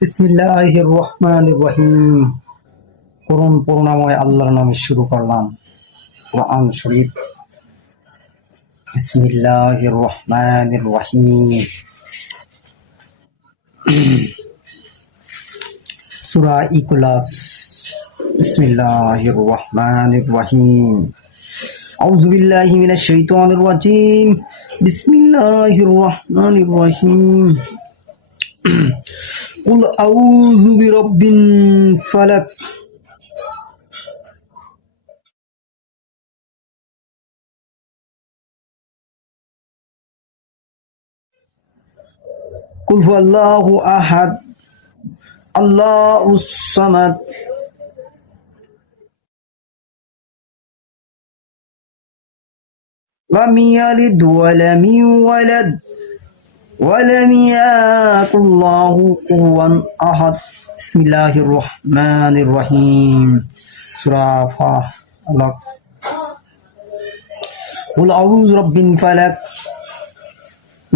বিসমিল্লাহির রহমানির রহিম। করুণাময় আল্লাহর নামে শুরু করলাম কোরআন শরীফ। বিসমিল্লাহির রহমানির রহিম। সূরা ইখলাস। বিসমিল্লাহির রহমানির রহিম। আউযু বিল্লাহি মিনাশ শাইতানির রাজীম। বিসমিল্লাহির রহমানির রহিম। কুল আউযু বিরাব্বিন ফালাক। কুল হুয়াল্লাহু আহাদ, আল্লাহুস সামাদ, লাম ইয়ালিদ ওয়া লাম ইউলাদ ওয়া লাম ইয়াকুল লাহু কুফুওয়ান আহাদ। বিসমিল্লাহির রহমানির রহিম। সূরা ফালাক। কুল আউযু বিরাব্বিল ফালাক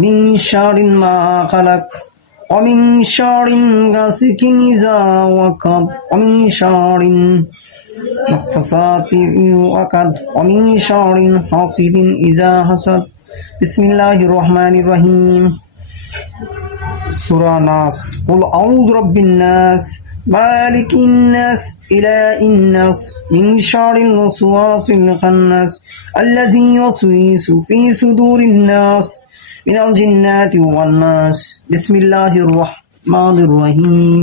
মিন শাররি মা খালাক ওয়া মিন শাররি গাসিকিন ইযা ওয়াকাব ওয়া মিন শাররি নাফাসাতি ফিল উকাদ ওয়া মিন শাররি হাসিদিন ইযা হাসাদ। বিসমিল্লাহির রহমানির রহিম। সূরা নাস। কুল আউযু বিরাব্বিন নাস মালিকিন নাস ইলাহিন নাস মিন শাররিল ওয়াসওয়াসিল খান্নাস আল্লাযী ইউওয়াসওয়িসু ফি সুদুরিন নাস মিনাল জিন্নাতি ওয়ান নাস। বিসমিল্লাহির রহমানির রহিম।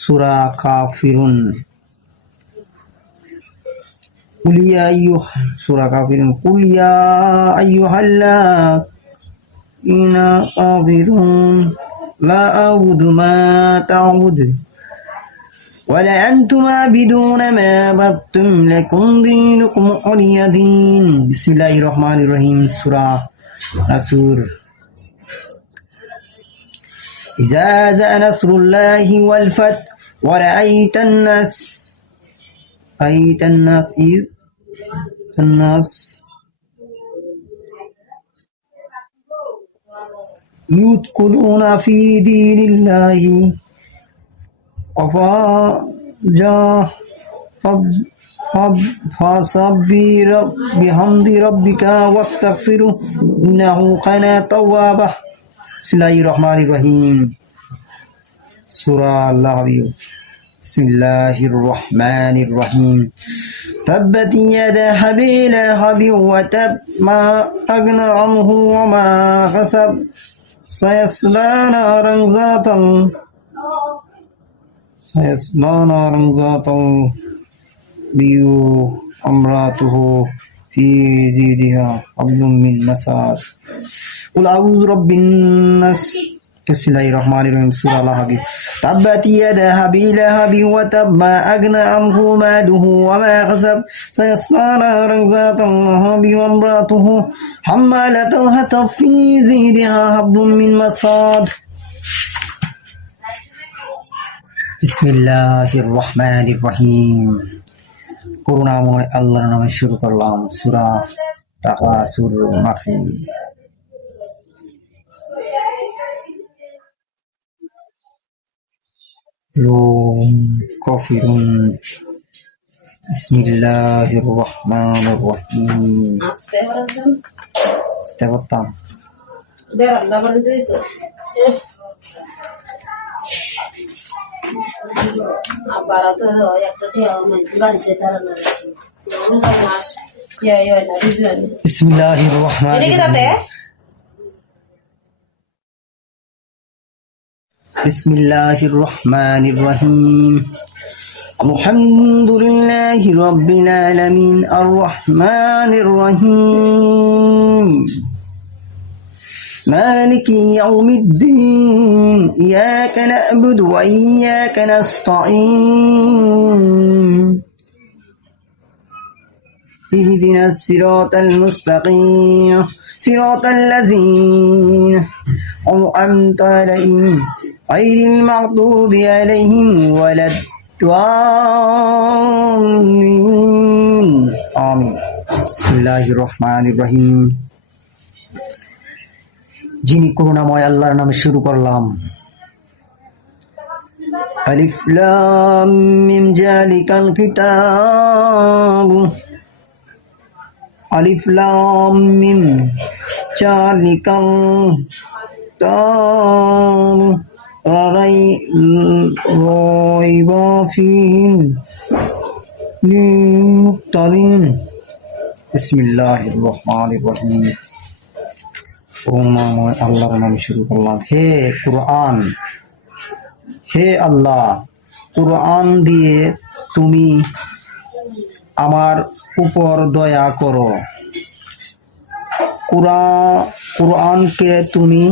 সূরা কাফিরুন। কুল ইয়া আইয়ুহাল্লাযীনা কাফিরুন লা আ'বুদু মা তা'বুদুন ওয়া লা আনতুম আ'বিদুনা মা আ'বাদতুম লাকুম দীনুকুম ওয়ালিয়া দীন। বিসমিল্লাহির রহমানির রহিম। সূরা নাসর। ইযা জা'a নাসরুল্লাহি ওয়াল ফাth ওয়া রাআইতান নাস يدخلون في دين الله أفواجا فسبح بحمد ربك واستغفره إنه كان توابا. بسم الله الرحمن الرحيم. سورة اللهب. بسم الله الرحمن الرحيم. تبت يدا أبي لهب وتب ما أغنى عنه وما كسب سيصلى نارا ذات لهب وامرأته في جيدها حبل من مسد. قل أعوذ برب الناس. بسم الله الرحمن الرحيم. سورة اللهب. تبت يدا أبي لهب وتب ما أغنى عنه ماله وما كسب سيصلى نارا ذات لهب وامرأته حمالة الحطب في جيدها حبل من مسد. বিসমিল্লাহির রহমানির রহিম। করুণাময় আল্লাহর নামে শুরু করলাম সূরা তাকাসুর মাকি। কাফিরুন। বিসমিল্লাহির রহমানির রহিম। আস্তে করতাম। বিসমিল্লাহির রহমানির রহিম। বিসমিল্লাহির রহমানির রহিম। আলহামদুলিল্লাহি রাব্বিল আলামিন আর রহমানির রহিম مالك يوم الدين إياك نعبد وإياك نستعين اهدنا الصراط المستقيم صراط الذين أنعمت عليهم غير المغضوب عليهم ولا الضالين آمين. بسم الله الرحمن الرحيم. যিনি করুণাময় আল্লাহর নামে শুরু করলাম। আলিফ লাম মিম জালিকাল কিতাব আলিফ লাম মিম জালিকাল কিতাব রাইবা ফিহি লিলমুত্তাকিন বিসমিল্লাহির রহমানির রহিম। আল্লাহর নামে শুরু করলাম। হে কুরআন, হে আল্লাহ, কুরআন দিয়ে তুমি আমার উপর দয়া করো। কুরআনকে তুমি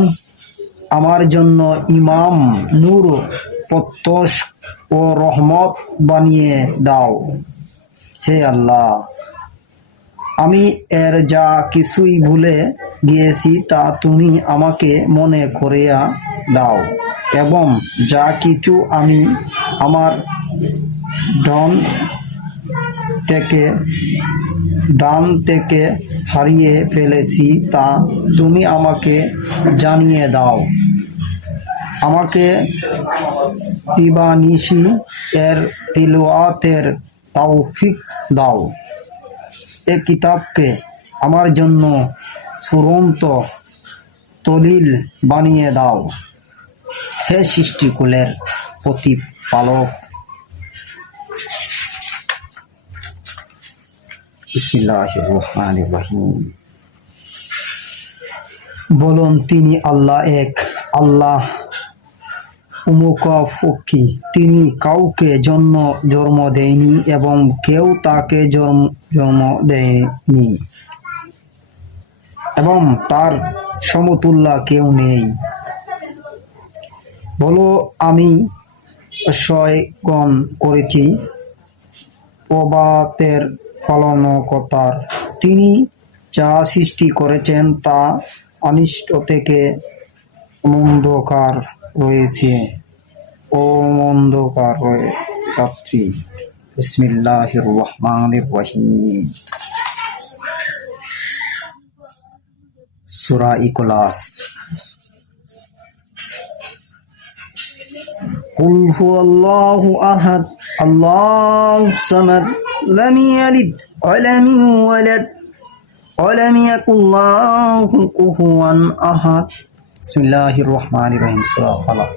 আমার জন্য ইমাম, নূর, প্রত্যশ ও রহমত বানিয়ে দাও। হে আল্লাহ, আমি এর যা কিছুই ভুলে গিয়েছি তা তুমি আমাকে মনে করিয়ে দাও, এবং যা কিছু আমি আমার ডান থেকে হারিয়ে ফেলেছি তা তুমি আমাকে জানিয়ে দাও। আমাকে দিবানিশি এর তিলাওয়াতের তৌফিক দাও। এ কিতাবকে আমার জন্য ফুরন্ত দলিল বানিয়ে দাও। হে সৃষ্টিকুলের প্রতিপালক, বিসমিল্লাহির রহমানির রহিম। বলুন, তিনি আল্লাহ এক, আল্লাহ উমুকাফুকি। তিনি কাউকে জন্ম দেয়নি এবং কেউ তাকে জন্ম দেয়নি, এবং তার সমতুল্য কেউ নেই। বলো, আমি আশ্রয়গ্রহণ করেছি প্রভাতের পালনকর্তার। তিনি যা সৃষ্টি করেছেন তা অনিষ্ট থেকে অন্ধকার রাত্রি। বিসমিল্লাহির রহমানির রহিম। সূরা ইখলাস। কুল হুয়াল্লাহু আহাদ আল্লাহুস সামাদ লাম ইয়ালিদ ওয়া লাম ইউলাদ ওয়া লাম ইয়াকুল লাহু কুফুওয়ান আহাদ। বিসমিল্লাহির রহমানির রহিম। সূরা ফালাক।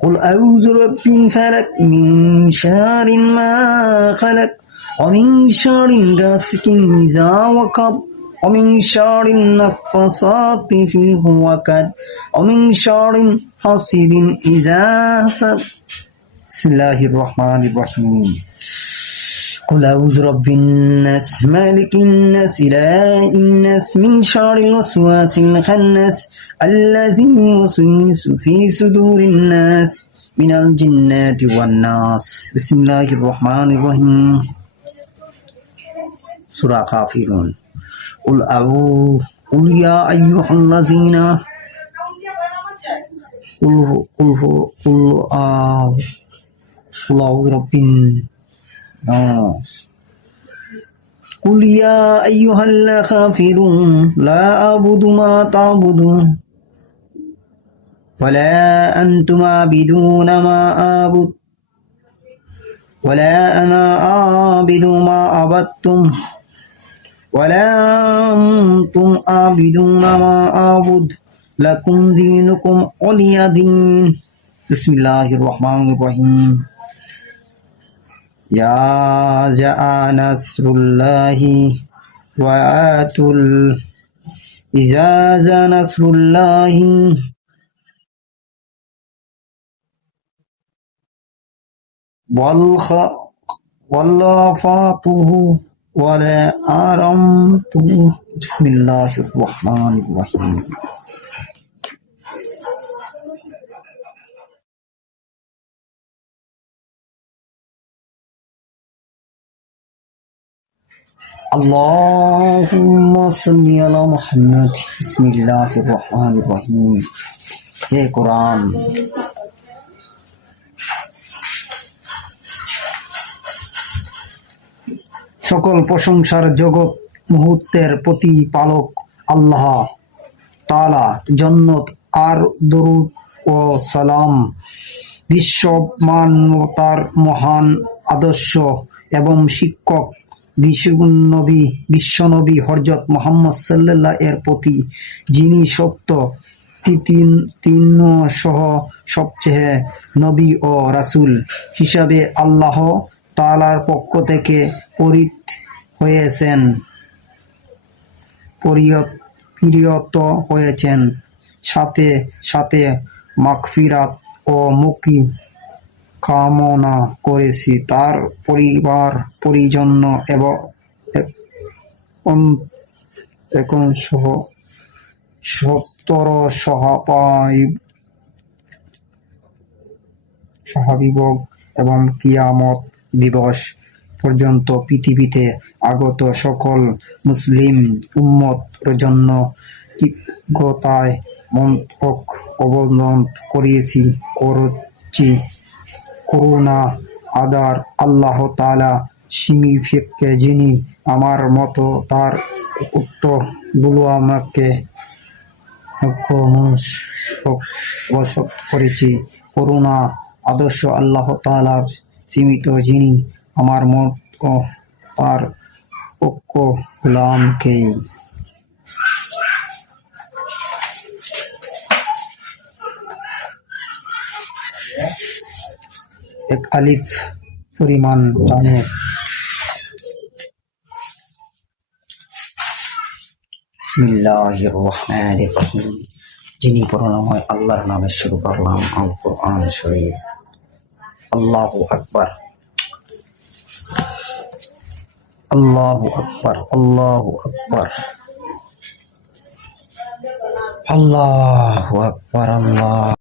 কুল আউযু বিরাব্বিল ফালাক মিন শাররি মা খালাক ওয়া মিন শাররি গাসিকিন ইযা ওয়াকাব ওয়া মিন শাররি নাফাসাতি ফিল উকাদ ওয়া মিন শাররি হাসিদিন ইযা হাসাদ। বিসমিল্লাহির রহমানির রহিম। কুল আউযু বিরাব্বিন নাস মালিকিন নাস ইলাহিন নাস মিন শাররিল ওয়াসওয়াসিল খান্নাস আল্লাযী ইউওয়াসওয়িসু ফি সুদুরিন নাস মিনাল জিন্নাতি ওয়ান নাস। বিসমিল্লাহির রহমানির রহিম। সূরা কাফিরুন। কুল ইয়া আইয়ুহাল্লাযীনা কুল আউযু বিরাব্বিন নাস। কুল ইয়া আইয়ুহাল কাফিরুন লা আ'বুদু মা তা'বুদুন ওয়ালা আনতুম আ'বিদুনা মা আ'বুদু ওয়ালা আনা আ'বিদু মা আ'বাদতুম ওয়ালা আনতুম আ'বিদুনা মা আ'বুদু লাকুম দীনুকুম ওয়ালিয়া দীন। বিসমিল্লাহির রহমানির রহিম। ইয়া জাআ নাসরুল্লাহি ওয়া আতুল ইযা জা নাসরুল্লাহি ওয়াল্লাফাতুহু ওয়ালা আরামতু। বিসমিল্লাহির রহমানির রহিম। আল্লাহুম্মা সাল্লি আলা মুহাম্মাদ। বিসমিল্লাহির রহমানির রহিম। হে কুরআন, সকল প্রশংসার জগৎ মুহূর্তের প্রতিপালক আল্লাহ তাআলা জন্নত আর দরুদ ও সালাম বিশ্বমানবতার মহান আদর্শ এবং শিক্ষক বিশ্বনবী হযরত মুহাম্মদ সাল্লাল্লাহু এর প্রতি, যিনি সত্য তিন সহ সবচেয়ে নবী ও রাসূল হিসাবে আল্লাহ তাআলার পক্ষ থেকে প্রেরিত হয়েছেন, সাথে সাথে মাগফিরাত ও মুক্তি কামনা করেছি তার পরিবার পরিজন এবং সহ 70 সাহাবীগণ এবং কিয়ামত দিবস পর্যন্ত পৃথিবীতে আগত সকল মুসলিম উম্মতের জন্য কৃতজ্ঞতায় মস্তক অবনমন করছি। করুণা আদার আল্লাহ তাআলা সীমিতকে, যিনি আমার মতো তার উক্তগুলো আমাকে অবশ্যক করেছে। করুণা আদর্শ আল্লাহ তাআলার সীমিত, যিনি আমার মতো তার পক্ষ গোলামকে এক আলিফ পরিমাণ টানে। বিসমিল্লাহির রহমানির রহিম। যিনি করুণাময় আল্লাহর নামে শুরু করলাম আল কোরআন শরীফ। আল্লাহু আকবার, আল্লাহু আকবার, আল্লাহু আকবার, আল্লাহু আকবার, আল্লাহ।